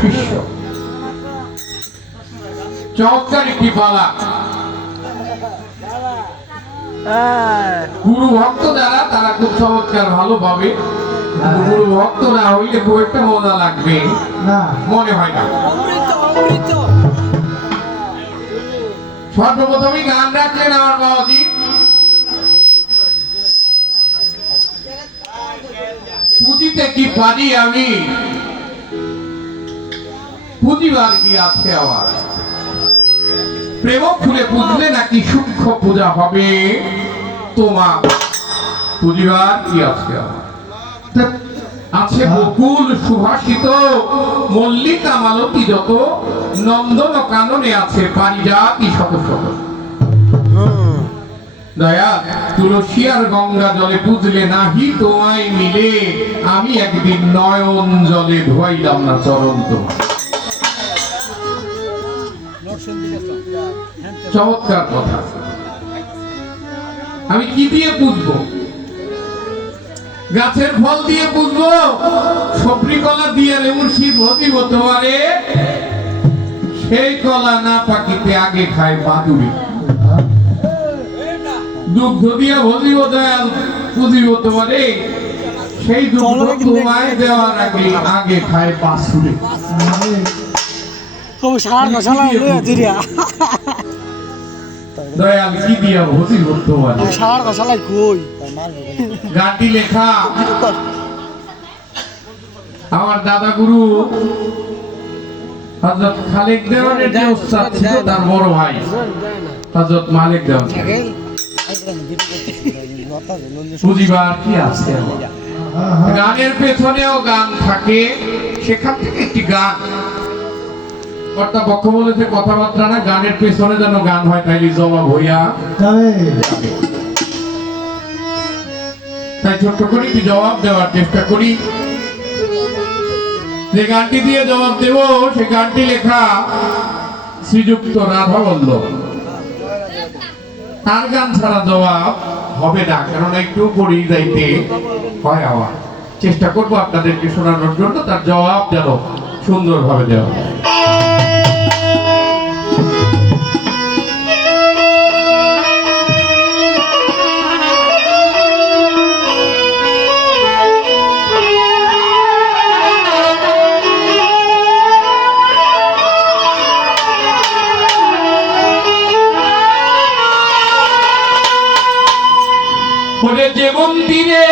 শিষ্য চমৎকার একটি পালা। গুরু ভক্ত যারা তারা খুব চমৎকার ভালো পাবে গুরু ভক্ত না হইলে খুব একটা মজা লাগবে। না। মনে হয় না। অমৃত অমৃত সর্বপ্রথমে গান রাখলেন আমার বাবাজি। পুঁজিতে কি পারি আমি? পুঁজিবার কি আছে আমার প্রেম ফুলে পুজলে নাকি সূক্ষ্ম পূজা হবে? তোমার পুঁজিবার কি আছে আমার আছে বকুল সুভাষিত মল্লিকা মালতী যত নন্দন কাননে আছে পারিজাতি শত শত। দয়া তুলসী আর গঙ্গা জলে পুজলে নাহি তোমায় মিলে আমি একদিন নয়ন জলে ধোয়াইলাম না চরণ তোমার চমৎকার কথা। আমি কি দিয়ে পুজবো গাছের ফল দিয়ে পুজবো সবরি কলা দিয়ে লেবুর শীত ভতিব তোমারে সেই কলা না পাকিতে আগে খায় বাদুড়ি। দুগ্ধ দিয়া ভজিব দয়াল পুজিব তোমারে সেই দুগ্ধ তোমায় দেওয়ার আগে আগে খায় বাসুরে। কবে সারা মশলা দিরিয়া দয়াল কি দিয়া সারা মশলা কই? গানটি লেখা। আমার দাদা গুরু হযরত খালেক দেওয়ানের যে উস্তাদ ছিল তার বড় ভাই। হযরত মালিক দেওয়ান। বুঝিবার কি আছে গানের পেছনেও গান থাকে সেখান থেকে একটি গান। কর্তা পক্ষ বলেছে কথাবার্তা না গানের পেছনে যেন গান হয় তাইলে জবাব হইয়া তাই ছোট্ট করে একটু জবাব দেওয়ার চেষ্টা করি। যে গানটি দিয়ে জবাব দেব সে গানটি লেখা শ্রীযুক্ত রাধা বল্লভ তার গান ছাড়া জবাব হবে না কেননা একটু পড়ি যাইতে হয় আমার। চেষ্টা করব আপনাদেরকে শোনানোর জন্য তার জবাব যেন সুন্দরভাবে দেওয়া মন্দিরে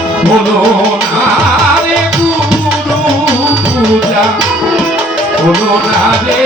হলো না রে গুরু পূজা হলো না রে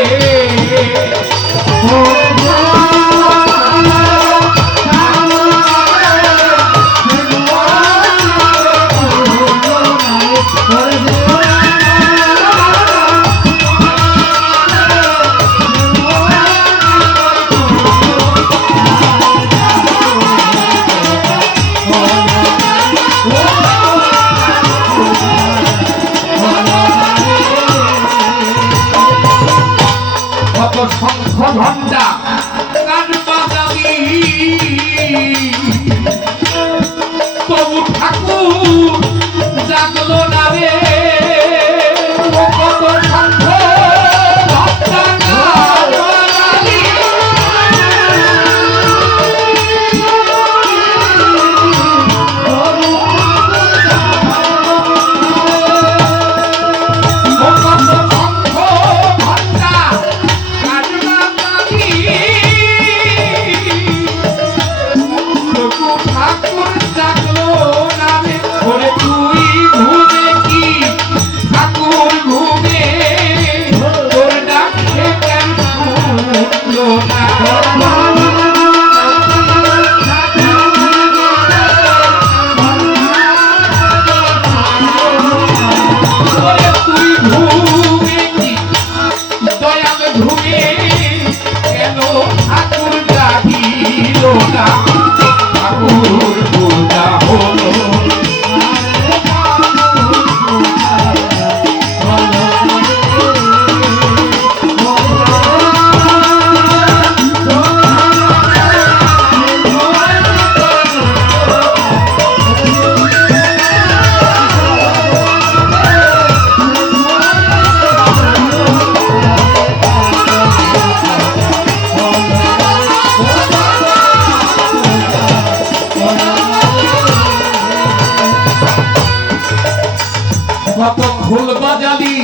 কত খোল বাজালি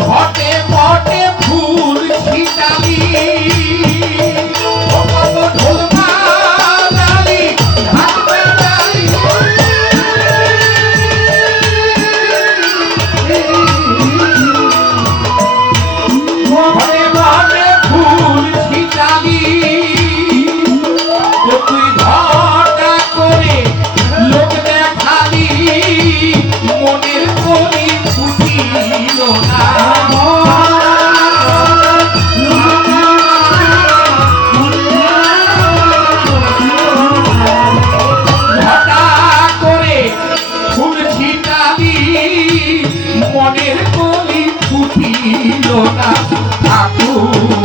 ঘটে ঘটে ফুল ছিটা না ঠাকুর।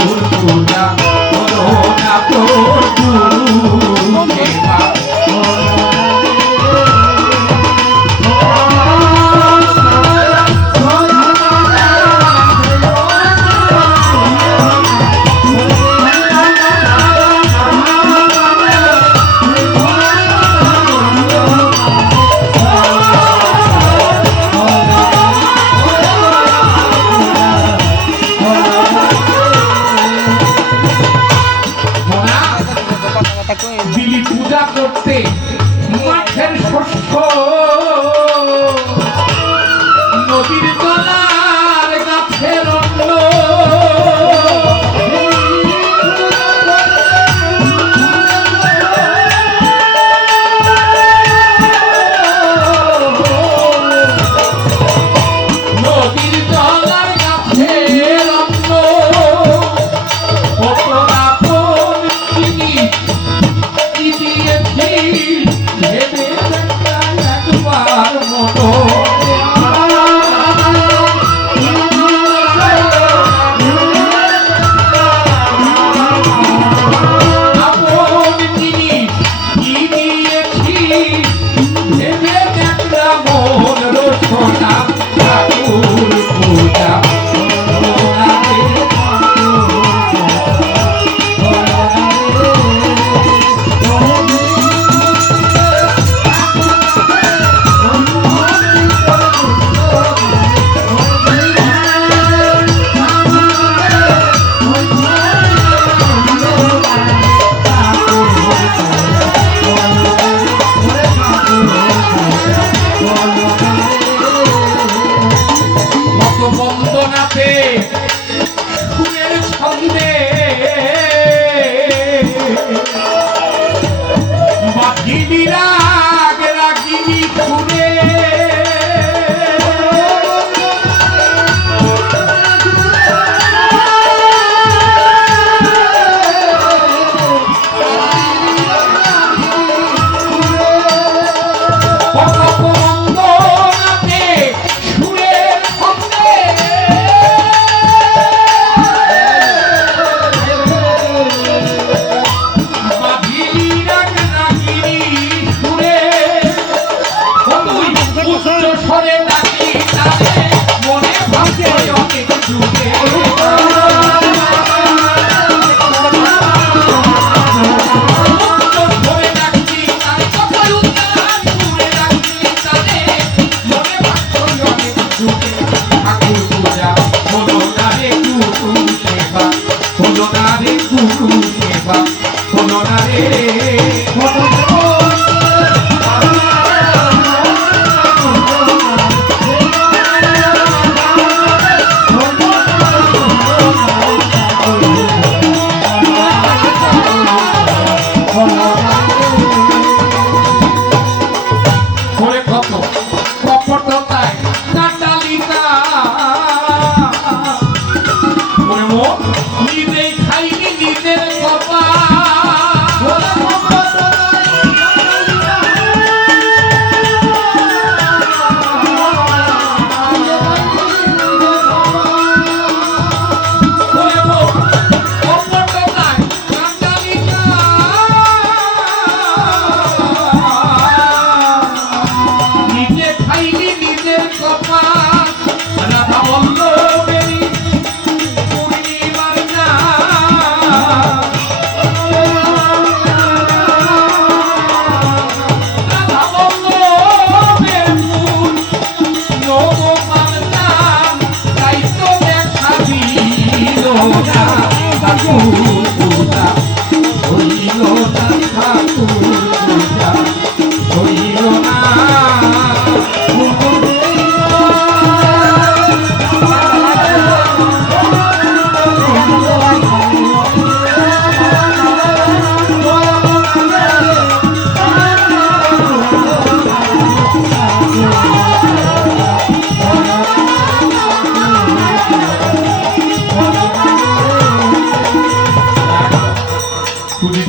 Tá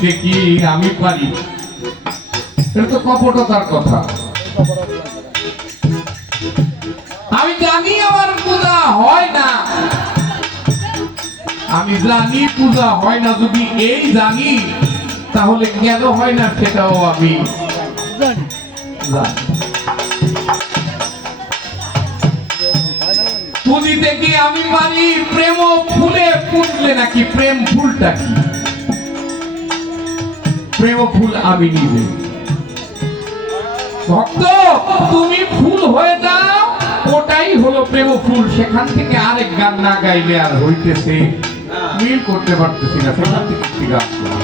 আমি পারি। এটা তো কপটতার কথা। আমি জানি আমার পূজা হয় না। আমি জানি পূজা হয় না যদি এই জানি তাহলে কেন হয় না সেটাও আমি জানি। পুঁজিতে কি আমি পারি প্রেম ফুলে ফুটলে নাকি প্রেম ফুলটা কি? প্রেম ফুল আমি নিজে ভক্ত, তুমি ফুল হয়ে যাও, ওটাই হলো প্রেম ফুল সেখান থেকে আরেক গান না গাইলে আর হইতেছে, মিল করতে পারতেছি না, সেখান থেকে একটি।